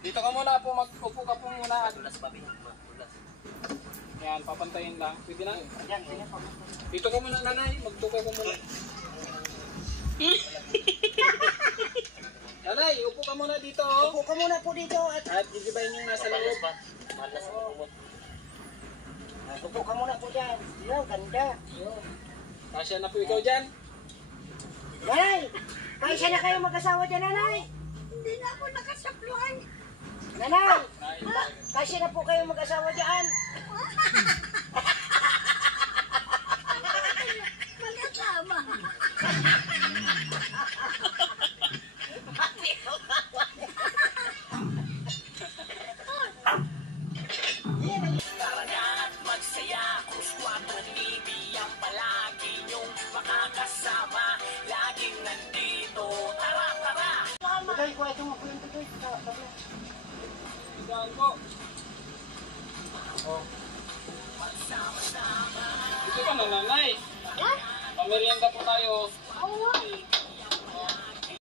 Dito ka muna po, mag-upo ka po muna. Tulas pa, tulas. Yan, papantayin lang. Pwede na? Yan, yan pa. Dito ka muna, nanay. Magtukay ka muna. Nanay, upo ka muna dito. Upo ka muna po dito At gigibayin yung nasa loob. Malas pa kumot. Upo ka muna po dyan. Yan, ganda. Kasya na po ikaw dyan. Nanay! Kaisa na kayo mag-asawa dyan, nanay? Hindi na ako nakasapluhan. Nanay! Kaisa na po kayo mag-asawa dyan? Magkasama. At magsaya, Cruz 4 TV ang palagi niyong makakasama. Laging nandito, tara, tara! Tutoy, kuha ito mo po yung tutoy. Saan po? Oh. Dito ka na, nanay. Ha? Pamerienda po tayo. Oo.